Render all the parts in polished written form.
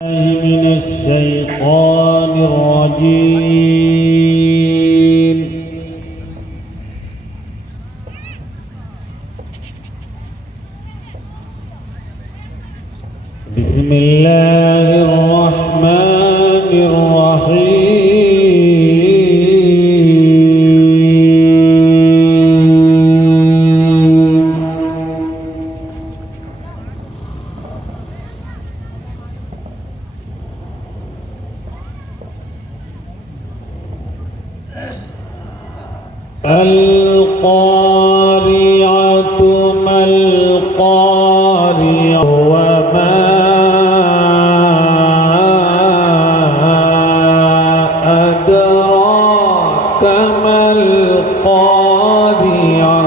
من الشيطان الرجيم. بسم الله الرحمن الرحيم. القارعة ما القارعة وما أدراك ما القارعة.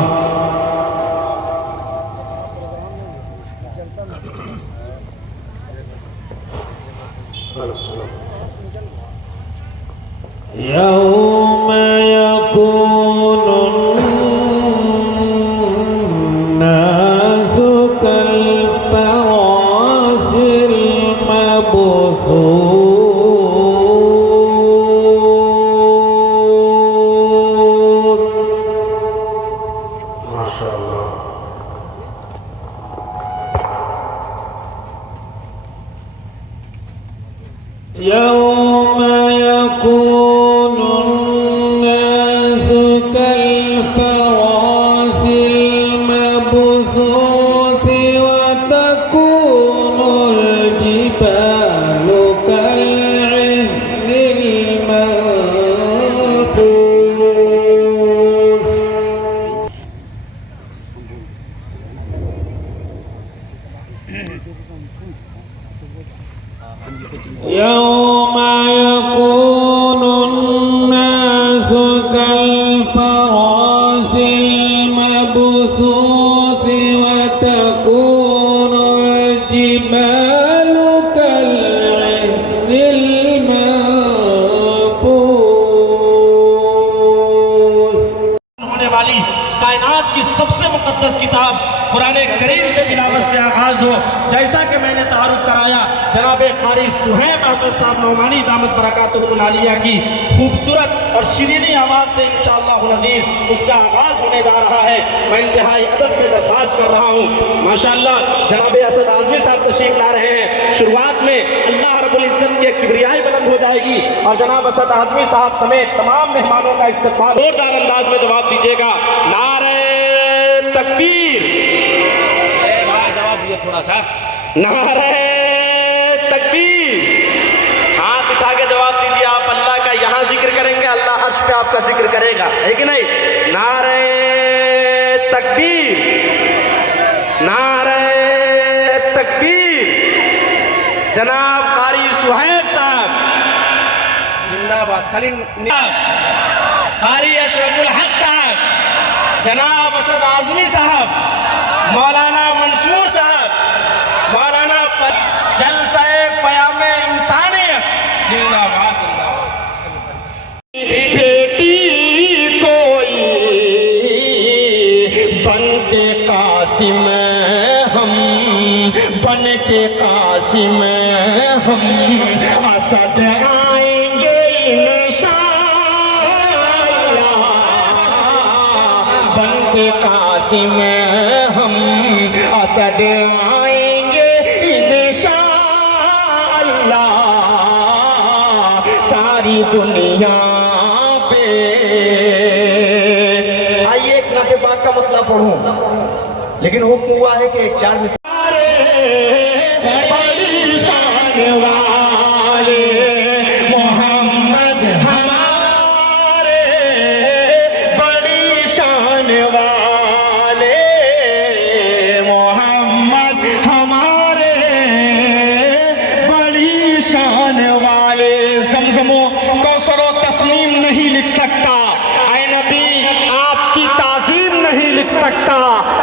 يوم يكون الناس كالفراش المبثوث. ما شاء الله. يوم يكون الناس كالفراش المبثوث وتكون الجبال كالعهن المنفوش. يوم يكون الناس كالفراش المبثوث وتكون الجبال كالعهن المنفوش. ہونے والی کائنات کی سب سے مقدس کتاب قرآن کریم کے تلاوت سے آغاز ہو. جیسا کہ میں نے تعارف کرایا جناب قاری سہیب احمد صاحب نعمانی دامت برکاتہ العالیہ کی خوبصورت اور شیرینی آواز سے انشاءاللہ العزیز اس کا آغاز ہونے جا رہا ہے. میں انتہائی ادب سے درخواست کر رہا ہوں ماشاءاللہ جناب اسد اعظمی صاحب تشریف لا رہے ہیں. شروعات میں اللہ رب العزت کی کبریائی بلند ہو جائے گی اور جناب اسد اعظمی صاحب سمیت تمام مہمانوں کا استقبال زوردار انداز میں جواب دیجیے گا. نعرہ تکبیر. جواب دیجیے تھوڑا سا. نعرہ تکبیر. ہاتھ اٹھا کے جواب دیجیے. آپ اللہ کا یہاں ذکر کریں گے, اللہ عرش پہ آپ کا ذکر کرے گا, ہے کہ نہیں؟ نعرہ تکبیر. نعرہ تکبیر. جناب قاری سہیب صاحب زندہ باد. خالی قاری اشرف الحق صاحب, جناب اسد اعظمی صاحب, مولانا منصور صاحب, مولانا جلسہ پیام انسانیت زندہ باد. زندہ باد. بیٹی کوئی بن کے قاسم ہم, بن کے قاسم ہم, اسد آئیں گے انشاءاللہ. بن کے قاسم ہم اسد آئیں گے انشاءاللہ. ساری دنیا پہ آئیے ایک نعت پاک کا مطلب پڑھوں, لیکن حکم ہوا ہے کہ ایک چار مثال. بڑی شان والے محمد ہمارے, بڑی شان والے محمد ہمارے, بڑی شان والے. زمزم و کوثر و تسنیم نہیں لکھ سکتا, اے نبی آپ کی تعظیم نہیں لکھ سکتا.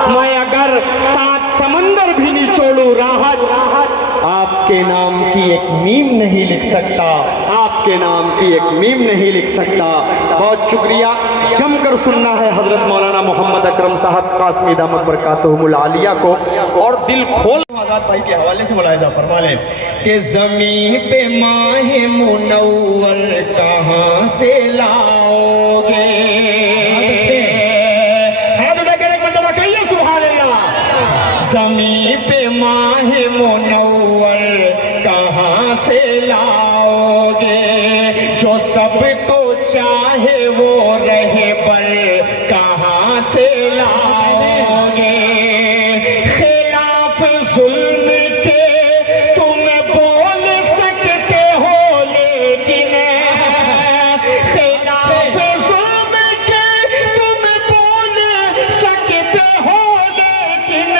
میں اگر 7 سمندر بھی نچوڑوں راحت, آپ کے نام کی ایک میم نہیں لکھ سکتا. آپ آپ کے نام کی ایک میم نہیں لکھ سکتا. بہت شکریہ. جم کر سننا ہے حضرت مولانا محمد اکرم صاحب قاسمی دامت برکاتہم العالیہ کو, اور دل کھول آزاد بھائی کے حوالے سے ملاحظہ فرما لیں کہ زمین پہ ماہ منور کہاں سے لاؤ گے. زمین پہ ماہ منور کہاں سے لاؤ گے, جو سب کو چاہے وہ رہبر کہاں سے لاؤ گے. خلاف ظلم کے تم بول سکتے ہو لیکن, خلاف ظلم کے تم بول سکتے ہو لیکن,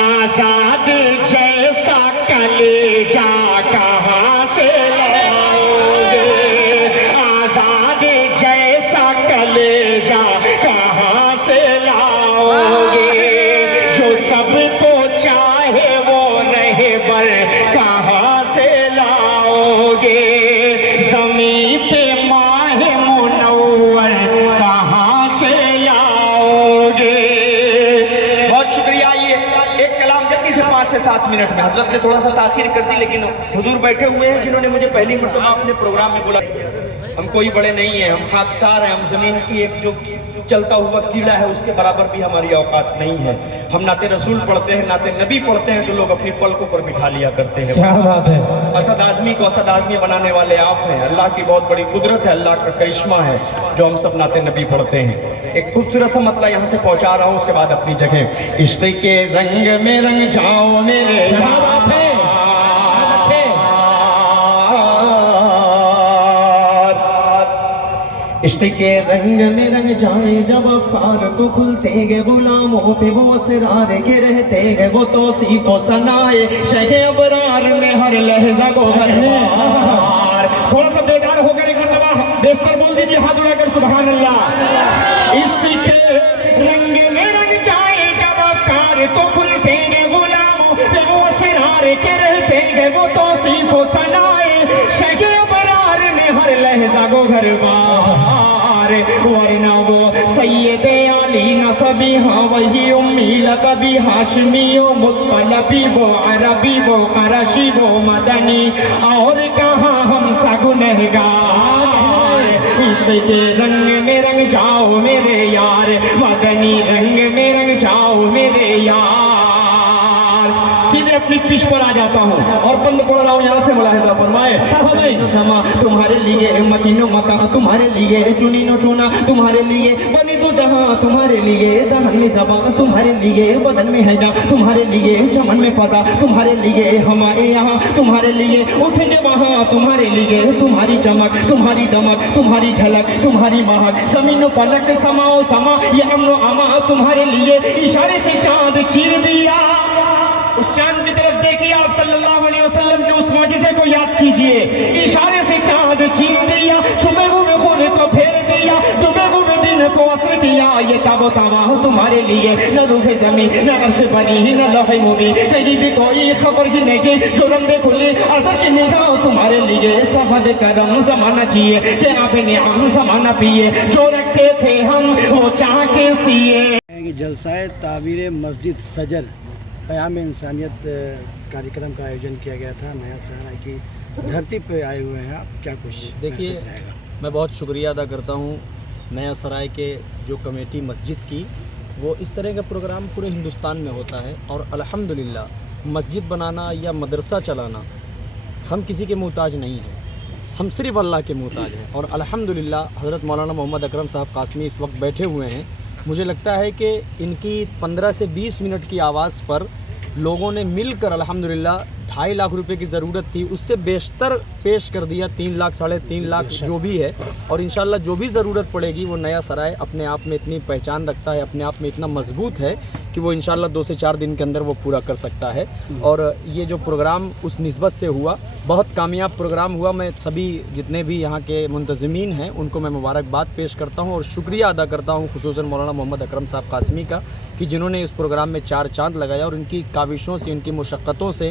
آزاد جیسا کلیجہ کہاں سے لاؤ گے. آزاد جیسا کلیجہ کہاں سے لاؤ گے, جو سب کو چاہے وہ رہبر کہاں سے لاؤ گے. زمین پہ ماہ منور کہاں سے لاؤ گے. بہت شکریہ. یہ ایک کلام جلدی سے 5 سے 7 منٹ میں, حضرت نے تھوڑا سا تاخیر کر دی, لیکن حضور بیٹھے ہوئے ہیں جنہوں نے مجھے پہلی مرتبہ اپنے پروگرام میں بولا. ہم کوئی بڑے نہیں ہیں, ہم خاکسار ہیں, ہم زمین کی ایک جو چلتا ہوا کیڑا ہے اس کے برابر بھی ہماری اوقات نہیں ہے. ہم نعت رسول پڑھتے ہیں, نعت نبی پڑھتے ہیں, تو لوگ اپنی پلکوں پر بٹھا لیا کرتے ہیں. کیا بات ہے. اسد اعظمی کو اسد اعظمی بنانے والے آپ ہیں. اللہ کی بہت بڑی قدرت ہے, اللہ کا کرشمہ ہے جو ہم سب نعت نبی پڑھتے ہیں. ایک خوبصورت سا مطلع یہاں سے پہنچا رہا ہوں, اس کے بعد اپنی جگہ. عشق کے رنگ میں رنگ جاؤ میرے, کیا بات ہے. عشق کے رنگ میں رنگ جائیں جب افکار تو کھلتے گے, غلاموں پہ وہ اسرار کے رہتے گے, وہ توصیف و ثنائے شہ ابرار میں ہر لحظہ کو ہر. تھوڑا سا بیدار ہو کر ایک مرتبہ بیشتر بول دیجیے, ہاتھ اڑا کر سبحان اللہ. عشق کے رنگ میں رنگ جائیں جب افکار تو کھلتے گے, غلاموں پہ وہ اسرار کے رہتے گے, وہ توصیف و ثنائے شہ ابرار میں ہر لہجہ کو گھر بار. ورنہ وہ سید علی نصبی, ہاں وہی امی لقبی, ہاشمی و مطلبی, وہ عربی وہ قرشی وہ مدنی, اور کہاں ہم سا گنہگار. عشق کے رنگ میں رنگ جاؤ میرے یار, مدنی رنگ میں رنگ جاؤ میرے یار. سیدھے اپنی پیش پر آ جاتا ہوں اور بند پڑھ رہا ہوں, یہاں سے ملاحظہ فرمائے. سما تمہارے لیے مکین و مکان, تمہارے لیے چنین و چونا, تمہارے لیے بنی تو جہاں, تمہارے لیے دہن میں زبان, تمہارے لیے بدن میں ہے جا, تمہارے لیے چمن میں فضا, تمہارے لیے ہمارے یہاں, تمہارے لیے اٹھنے وہاں, تمہارے لیے تمہاری چمک, تمہاری دمک, تمہاری جھلک, تمہاری مہک, زمین و فلک, سما و سما, یہ امن و اما, تمہارے لیے اشارے سے چاند چیر دیا. اس چاند کی طرف دیکھیے آپ صلی اللہ علیہ وسلم کے اس معجزے کو یاد کیجئے. اشارے سے چاند چیر دیا, چھپے ہوئے خون کو پھیر دیا, ڈوبے ہوئے دن کو اثر دیا. یہ تاب و تابا تمہارے لیے, نہ روح زمین نہ عرش بنی نہ لوح مبین, کہیں بھی کوئی خبر ہی نہیں, جو رندے کھلے ازل کی نگاہ تمہارے لیے. صاحب کرم زمانہ چاہیے کہ آپ نے ہم زمانہ پیے, جو رکھتے تھے ہم وہ چاہ کے سیے. جلسہ تعبیر مسجد سجر قیام انسانیت کاریکرم کا آیوجن کیا گیا تھا. نیا سہارا کی دھرتی پہ آئے ہوئے ہیں آپ, کیا کچھ دیکھیے, میں بہت شکریہ ادا کرتا ہوں نیا سرائے کے جو کمیٹی مسجد کی. وہ اس طرح کا پروگرام پورے ہندوستان میں ہوتا ہے, اور الحمدللہ مسجد بنانا یا مدرسہ چلانا ہم کسی کے محتاج نہیں ہیں, ہم صرف اللہ کے محتاج ہیں. اور الحمدللہ حضرت مولانا محمد اکرم صاحب قاسمی اس وقت بیٹھے ہوئے ہیں. مجھے لگتا ہے کہ ان کی 15 سے 20 منٹ کی آواز پر لوگوں نے مل کر الحمدللہ 2.5 لاکھ روپے کی ضرورت تھی, اس سے بیشتر پیش کر دیا. 3 لاکھ 3.5 لاکھ جو بھی ہے, اور انشاءاللہ جو بھی ضرورت پڑے گی. وہ نیا سرائے اپنے آپ میں اتنی پہچان رکھتا ہے, اپنے آپ میں اتنا مضبوط ہے کہ وہ انشاءاللہ 2 سے 4 دن کے اندر وہ پورا کر سکتا ہے. اور یہ جو پروگرام اس نسبت سے ہوا, بہت کامیاب پروگرام ہوا. میں سبھی جتنے بھی یہاں کے منتظمین ہیں ان کو میں مبارکباد پیش کرتا ہوں اور شکریہ ادا کرتا ہوں خصوصاً مولانا محمد اکرم صاحب قاسمی کا, کہ جنہوں نے اس پروگرام میں 4 چاند لگایا, اور ان کی کاوشوں سے, ان کی مشقتوں سے